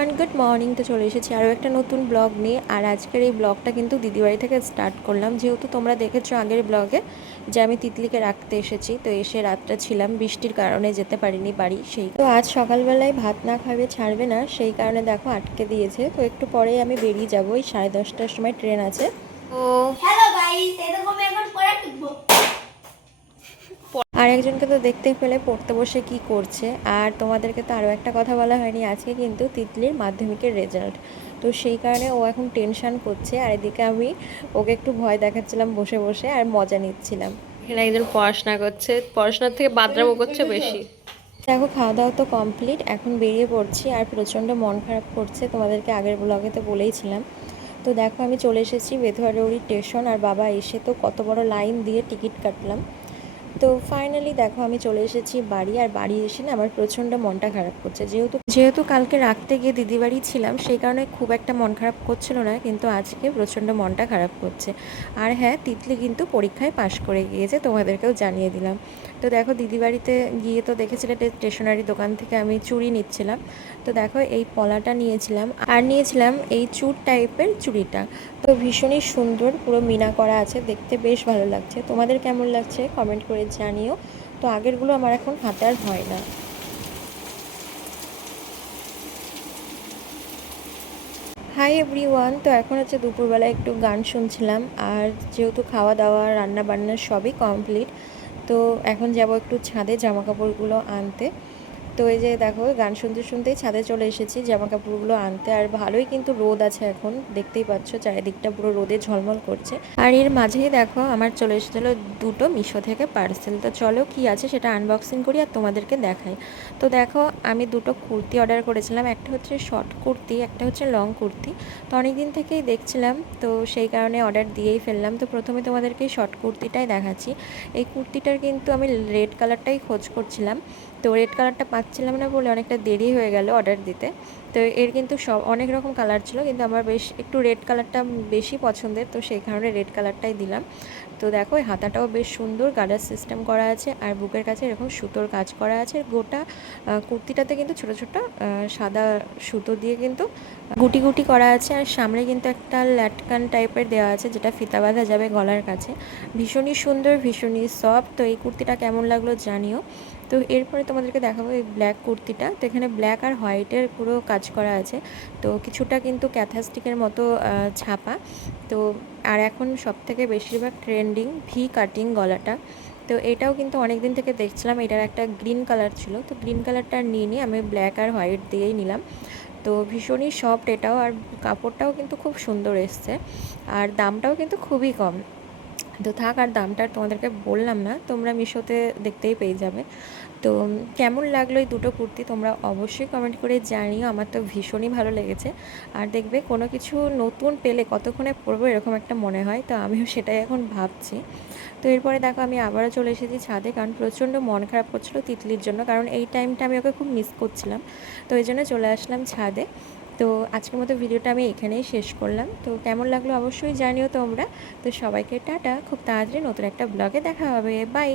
Everyone good morning তো চলে এসেছি আরও একটা নতুন ব্লগ নিয়ে। আর আজকের এই ব্লগটা কিন্তু দিদিবাড়ি থেকে স্টার্ট করলাম। যেহেতু তোমরা দেখেছ আগের ব্লগে যে আমি তিতলিকে রাখতে এসেছি, তো এসে রাতটা ছিলাম। বৃষ্টির কারণে যেতে পারিনি বাড়ি, সেই তো আজ সকালবেলায় ভাত না খাবে ছাড়বে না, সেই কারণে দেখো আটকে দিয়েছে। তো একটু পরেই আমি বেরিয়ে যাব। এই সাড়ে দশটার সময় ট্রেন আছে। তো আর একজনকে তো দেখতে পেলে পড়তে বসে কি করছে। আর তোমাদেরকে তো আরও একটা কথা বলা হয়নি আজকে কিন্তু তিতলির মাধ্যমিকের রেজাল্ট তো সেই কারণে ও এখন টেনশন করছে। আর এদিকে আমি ওকে একটু ভয় দেখাচ্ছিলাম বসে বসে আর মজা নিচ্ছিলাম। এখানে একজন পড়াশোনা করছে। পড়াশোনার থেকে বাদরামো করছে বেশি। দেখো খাওয়া দাওয়া তো কমপ্লিট এখন বেরিয়ে পড়ছি আর প্রচণ্ড মন খারাপ করছে। তোমাদেরকে আগের ব্লগে তো বলেইছিলাম। তো দেখো আমি চলে এসেছি বেথুয়ারৌড়ি স্টেশন আর বাবা এসে তো কত বড় লাইন দিয়ে টিকিট কাটলাম। তো ফাইনালি দেখো, আমি চলে এসেছি বাড়ি আর বাড়ি এসে না আমার প্রচণ্ড মনটা খারাপ করছে। যেহেতু যেহেতু কালকে রাখতে গিয়ে দিদি বাড়ি ছিলাম, সেই কারণে খুব একটা মন খারাপ করছিল না, কিন্তু আজকে প্রচণ্ড মনটা খারাপ করছে। আর হ্যাঁ তিতলি কিন্তু পরীক্ষায় পাশ করে গিয়েছে, তোমাদেরকেও জানিয়ে দিলাম। তো দেখো দিদি বাড়িতে গিয়ে তো দেখেছিলে স্টেশনারি দোকান থেকে আমি চুড়ি নিচ্ছিলাম। তো দেখো, এই পলাটা নিয়েছিলাম, আর নিয়েছিলাম এই চুর টাইপের চুড়িটা। তো ভীষণই সুন্দর, পুরো মিনা করা আছে, দেখতে বেশ ভালো লাগছে। তোমাদের কেমন লাগছে? কমেন্ট করে জানিও। তো আগেরগুলো আমার এখন হাতে আর হয় না। হাই এভরি ওয়ান তো এখন হচ্ছে দুপুরবেলা একটু গান শুনছিলাম, আর যেহেতু খাওয়া দাওয়া রান্না বান্না সবই কমপ্লিট তো এখন যাব একটু ছাদে জামা কাপড়গুলো আনতে। তো এই যে দেখো গান শুনতে শুনতেই ছাদে চলে এসেছি, জামা কাপড়গুলো আনতে। আর ভালোই কিন্তু রোদ আছে এখন, দেখতেই পাচ্ছ, চারিদিকটা পুরো রোদে ঝলমল করছে। আর এর মাঝেই দেখো, আমার চলে এসেছিল দুটো মিশো থেকে পার্সেল। তো চলো কি আছে সেটা আনবক্সিং করি আর তোমাদেরকে দেখাই। তো দেখো, আমি দুটো কুর্তি অর্ডার করেছিলাম, একটা হচ্ছে শর্ট কুর্তি, একটা হচ্ছে লং কুর্তি। তো অনেক দিন থেকেই দেখছিলাম, তো সেই কারণে অর্ডার দিয়েই ফেললাম। তো প্রথমে তোমাদেরকে শর্ট কুর্তিটাই দেখাচ্ছি। এই কুর্তিটার কিন্তু আমি রেড কালারটাই খোঁজ করছিলাম। তো রেড কালারটা পাচ্ছিলাম না বলে অনেকটা দেরি হয়ে গেল অর্ডার দিতে। তো এর কিন্তু সব, অনেক রকম কালার ছিল, কিন্তু আমার বেশ একটু রেড কালারটা বেশি পছন্দের, তো সেই কারণে রেড কালারটাই দিলাম। তো দেখো, এই হাতাটাও বেশ সুন্দর গার্ডার সিস্টেম করা আছে, আর বুকের কাছে এরকম সুতোর কাজ করা আছে। গোটা কুর্তিটাতে কিন্তু ছোট ছোট সাদা সুতো দিয়ে কিন্তু গুটি গুটি করা আছে, আর সামনে কিন্তু একটা ল্যাটকান টাইপের দেওয়া আছে, যেটা ফিতা বাঁধা যাবে গলার কাছে। ভীষণই সুন্দর, ভীষণই সফট তো এই কুর্তিটা কেমন লাগল জানিও। তো এরপরে তোমাদেরকে দেখাবো এই ব্ল্যাক কুর্তিটা। তো এখানে ব্ল্যাক আর হোয়াইটের পুরো কাজ করা আছে। তো কিছুটা কিন্তু ক্যাথাস্টিকের মতো ছাপা। তো আর এখন সব থেকে বেশিরভাগ ট্রেন্ডিং ভি কাটিং গলাটা। তো এটাও কিন্তু অনেক দিন থেকে দেখছিলাম, এটার একটা গ্রিন কালার ছিল। তো গ্রিন কালারটা নিয়ে নিয়ে আমি ব্ল্যাক আর হোয়াইট দিয়েই নিলাম। তো ভীষণই সফট এটাও, আর কাপড়টাও কিন্তু খুব সুন্দর এসছে। আর দামটাও কিন্তু খুবই কম। তো থাক, আর দামটা তোমাদেরকে বললাম না, তোমরা মিশোতে দেখতেই পেয়ে যাবে। তো কেমন লাগল এই দুটো কুর্তি তোমরা অবশ্যই কমেন্ট করে জানিও, আমার তো ভীষণই ভালো লেগেছে। আর দেখবে কোনো কিছু নতুন পেলে কতক্ষণে পরবো এরকম একটা মনে হয়, তো আমিও সেটাই এখন ভাবছি। তো এরপরে দেখো, আমি আবারও চলে এসেছি ছাদে, কারণ প্রচণ্ড মন খারাপ করছিল তিতলির জন্য, কারণ এই টাইমটা আমি ওকে খুব মিস করছিলাম। তো এই জন্য চলে আসলাম ছাদে। তো আজকের মতো ভিডিওটা আমি এখানেই শেষ করলাম। তো কেমন লাগল অবশ্যই জানিও তোমরা। তো সবাইকে টাটা, খুব তাড়াতাড়ি নতুন একটা ব্লগে দেখা হবে। বাই!